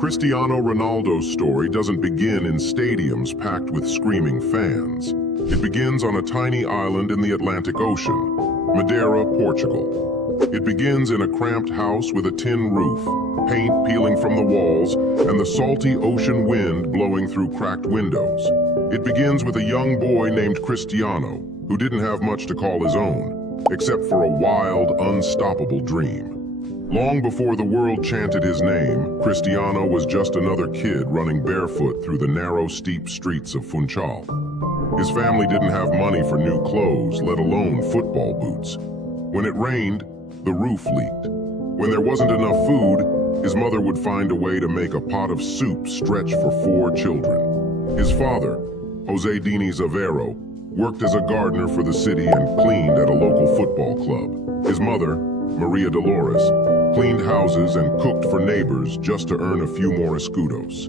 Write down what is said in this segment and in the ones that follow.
Cristiano Ronaldo's story doesn't begin in stadiums packed with screaming fans. It begins on a tiny island in the Atlantic Ocean, Madeira, Portugal. It begins in a cramped house with a tin roof, paint peeling from the walls, and the salty ocean wind blowing through cracked windows. It begins with a young boy named Cristiano, who didn't have much to call his own, except for a wild, unstoppable dream. Long before the world chanted his name, Cristiano was just another kid running barefoot through the narrow, steep streets of Funchal. His family didn't have money for new clothes, let alone football boots. When it rained, the roof leaked. When there wasn't enough food, his mother would find a way to make a pot of soup stretch for 4 children. His father, Jose Diniz Aveiro, worked as a gardener for the city and cleaned at a local football club. His mother, Maria Dolores, cleaned houses and cooked for neighbors just to earn a few more escudos.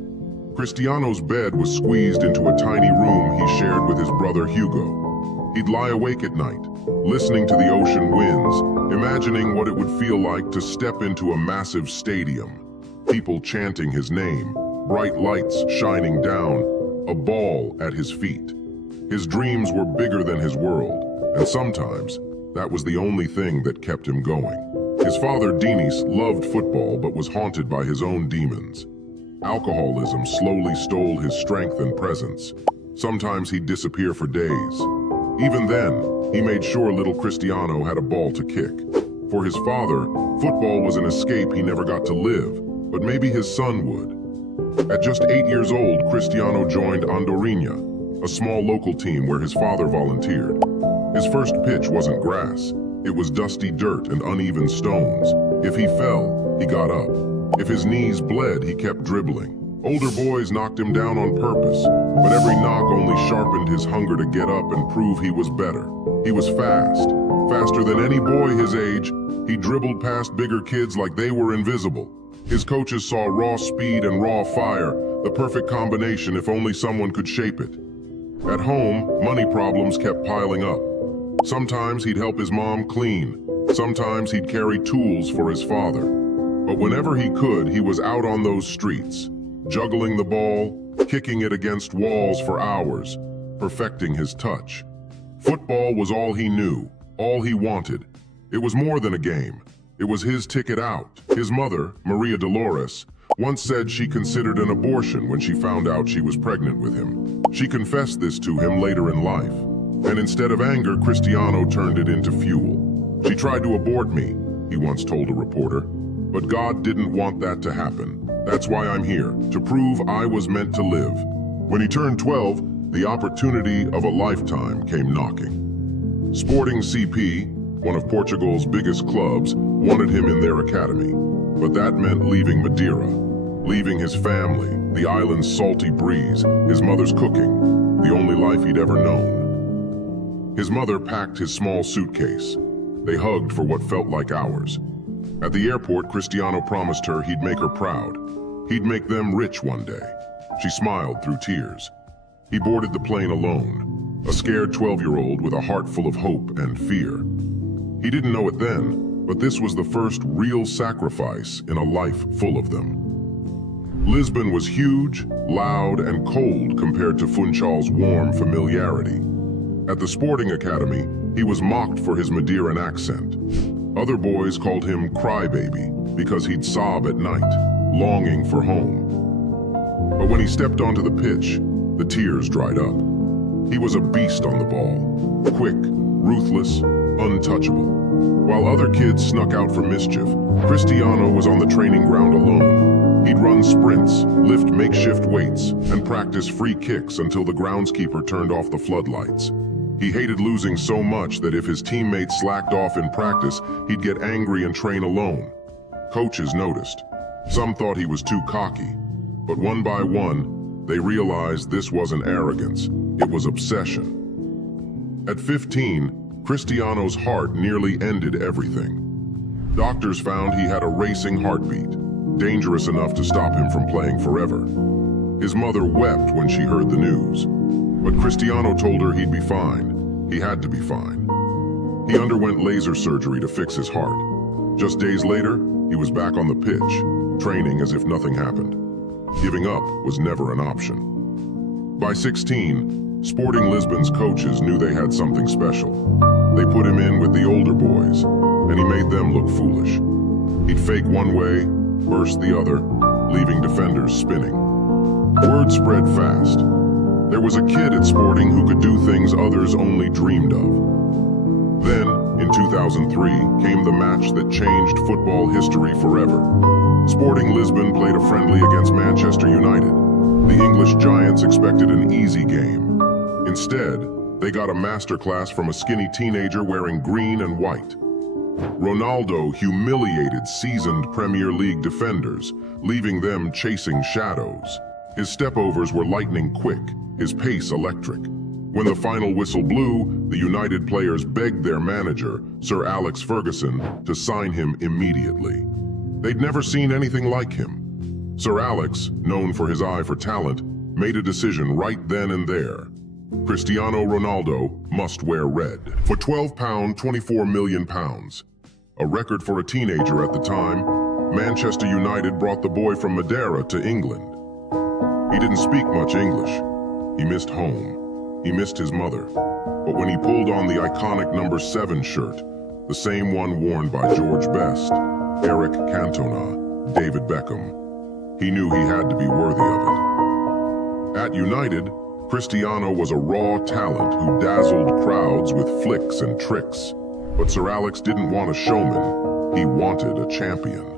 Cristiano's bed was squeezed into a tiny room he shared with his brother Hugo. He'd lie awake at night, listening to the ocean winds, imagining what it would feel like to step into a massive stadium. People chanting his name, bright lights shining down, a ball at his feet. His dreams were bigger than his world, and sometimes that was the only thing that kept him going. His father, Diniz, loved football but was haunted by his own demons. Alcoholism slowly stole his strength and presence. Sometimes he'd disappear for days. Even then, he made sure little Cristiano had a ball to kick. For his father, football was an escape he never got to live, but maybe his son would. At just 8 years old, Cristiano joined Andorinha, a small local team where his father volunteered. His first pitch wasn't grass. It was dusty dirt and uneven stones. If he fell, he got up. If his knees bled, he kept dribbling. Older boys knocked him down on purpose, but every knock only sharpened his hunger to get up and prove he was better. He was fast, faster than any boy his age. He dribbled past bigger kids like they were invisible. His coaches saw raw speed and raw fire, the perfect combination if only someone could shape it. At home, money problems kept piling up. Sometimes he'd help his mom clean. Sometimes he'd carry tools for his father. But whenever he could, he was out on those streets, juggling the ball, kicking it against walls for hours, perfecting his touch. Football was all he knew, all he wanted. It was more than a game. It was his ticket out. His mother, Maria Dolores, once said she considered an abortion when she found out she was pregnant with him. She confessed this to him later in life. And instead of anger, Cristiano turned it into fuel. She tried to abort me, he once told a reporter. But God didn't want that to happen. That's why I'm here, to prove I was meant to live. When he turned 12, the opportunity of a lifetime came knocking. Sporting CP, one of Portugal's biggest clubs, wanted him in their academy. But that meant leaving Madeira, leaving his family, the island's salty breeze, his mother's cooking, the only life he'd ever known. His mother packed his small suitcase. They hugged for what felt like hours. At the airport, Cristiano promised her he'd make her proud. He'd make them rich one day. She smiled through tears. He boarded the plane alone, a scared 12-year-old with a heart full of hope and fear. He didn't know it then, but this was the first real sacrifice in a life full of them. Lisbon was huge, loud, and cold compared to Funchal's warm familiarity. At the sporting academy, he was mocked for his Madeiran accent. Other boys called him Crybaby because he'd sob at night, longing for home. But when he stepped onto the pitch, the tears dried up. He was a beast on the ball, quick, ruthless, untouchable. While other kids snuck out for mischief, Cristiano was on the training ground alone. He'd run sprints, lift makeshift weights, and practice free kicks until the groundskeeper turned off the floodlights. He hated losing so much that if his teammates slacked off in practice, he'd get angry and train alone. Coaches noticed. Some thought he was too cocky, but one by one, they realized this wasn't arrogance, it was obsession. At 15, Cristiano's heart nearly ended everything. Doctors found he had a racing heartbeat, dangerous enough to stop him from playing forever. His mother wept when she heard the news, but Cristiano told her he'd be fine. He had to be fine. He underwent laser surgery to fix his heart. Just days later, he was back on the pitch, training as if nothing happened. Giving up was never an option. By 16, Sporting Lisbon's coaches knew they had something special. They put him in with the older boys, and he made them look foolish. He'd fake one way, burst the other, leaving defenders spinning. Word spread fast. There was a kid at Sporting who could do things others only dreamed of. Then, in 2003, came the match that changed football history forever. Sporting Lisbon played a friendly against Manchester United. The English giants expected an easy game. Instead, they got a masterclass from a skinny teenager wearing green and white. Ronaldo humiliated seasoned Premier League defenders, leaving them chasing shadows. His stepovers were lightning quick, his pace electric. When the final whistle blew, the United players begged their manager, Sir Alex Ferguson, to sign him immediately. They'd never seen anything like him. Sir Alex, known for his eye for talent, made a decision right then and there. Cristiano Ronaldo must wear red. For £12, £24 million, a record for a teenager at the time, Manchester United brought the boy from Madeira to England. He didn't speak much English. He missed home. He missed his mother. But when he pulled on the iconic number 7 shirt, the same one worn by George Best, Eric Cantona, David Beckham, he knew he had to be worthy of it. At United, Cristiano was a raw talent who dazzled crowds with flicks and tricks. But Sir Alex didn't want a showman. He wanted a champion.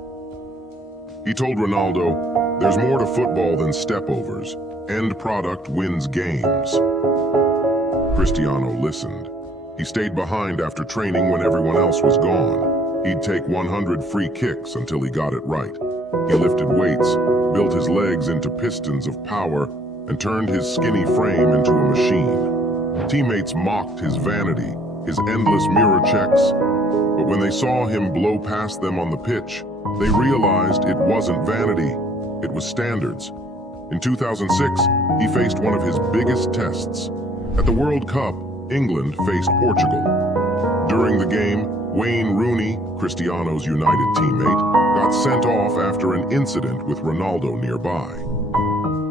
He told Ronaldo, "There's more to football than stepovers. End product wins games." Cristiano listened. He stayed behind after training when everyone else was gone. He'd take 100 free kicks until he got it right. He lifted weights, built his legs into pistons of power, and turned his skinny frame into a machine. Teammates mocked his vanity, his endless mirror checks, but when they saw him blow past them on the pitch, they realized it wasn't vanity, it was standards. In 2006, he faced one of his biggest tests. At the World Cup, England faced Portugal. During the game, Wayne Rooney, Cristiano's United teammate, got sent off after an incident with Ronaldo nearby.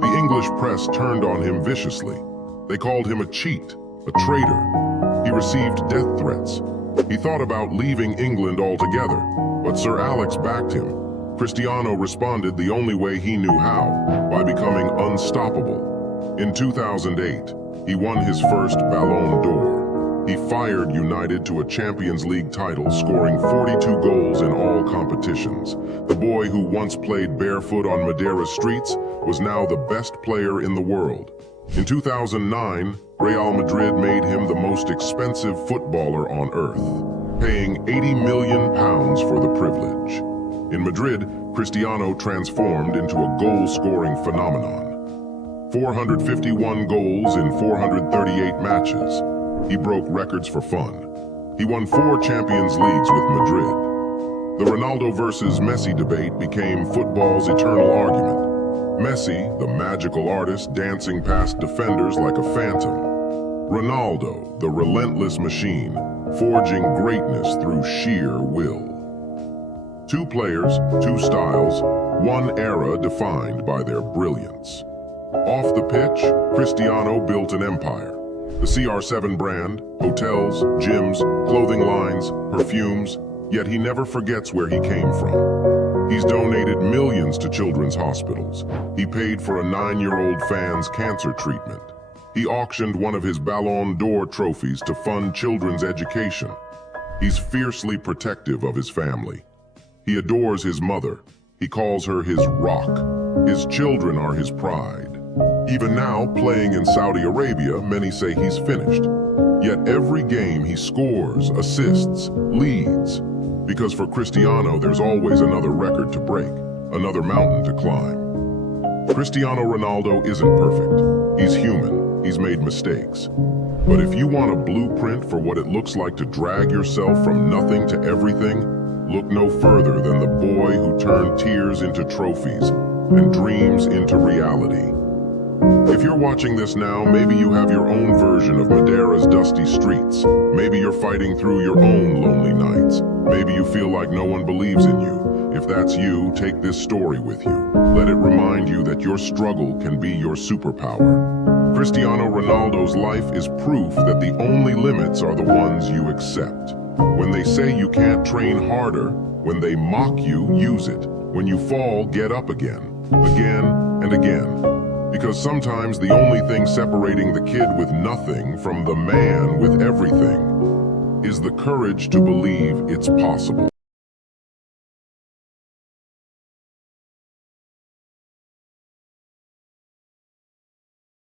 The English press turned on him viciously. They called him a cheat, a traitor. He received death threats. He thought about leaving England altogether, but Sir Alex backed him. Cristiano responded the only way he knew how, by becoming unstoppable. In 2008, he won his first Ballon d'Or. He fired United to a Champions League title, scoring 42 goals in all competitions. The boy who once played barefoot on Madeira streets was now the best player in the world. In 2009, Real Madrid made him the most expensive footballer on earth, paying £80 million for the privilege. In Madrid, Cristiano transformed into a goal-scoring phenomenon. 451 goals in 438 matches. He broke records for fun. He won 4 Champions Leagues with Madrid. The Ronaldo versus Messi debate became football's eternal argument. Messi, the magical artist dancing past defenders like a phantom. Ronaldo, the relentless machine, forging greatness through sheer will. 2 players, 2 styles, 1 era defined by their brilliance. Off the pitch, Cristiano built an empire. The CR7 brand, hotels, gyms, clothing lines, perfumes, yet he never forgets where he came from. He's donated millions to children's hospitals. He paid for a 9-year-old fan's cancer treatment. He auctioned one of his Ballon d'Or trophies to fund children's education. He's fiercely protective of his family. He adores his mother. He calls her his rock. His children are his pride. Even now, playing in Saudi Arabia, many say he's finished. Yet every game he scores, assists, leads. Because for Cristiano, there's always another record to break, another mountain to climb. Cristiano Ronaldo isn't perfect. He's human. He's made mistakes. But if you want a blueprint for what it looks like to drag yourself from nothing to everything, look no further than the boy who turned tears into trophies and dreams into reality. If you're watching this now, maybe you have your own version of Madeira's dusty streets. Maybe you're fighting through your own lonely nights. Maybe you feel like no one believes in you. If that's you, take this story with you. Let it remind you that your struggle can be your superpower. Cristiano Ronaldo's life is proof that the only limits are the ones you accept. When they say you can't train harder, when they mock you, use it. When you fall, get up again and again. Because sometimes the only thing separating the kid with nothing from the man with everything is the courage to believe it's possible.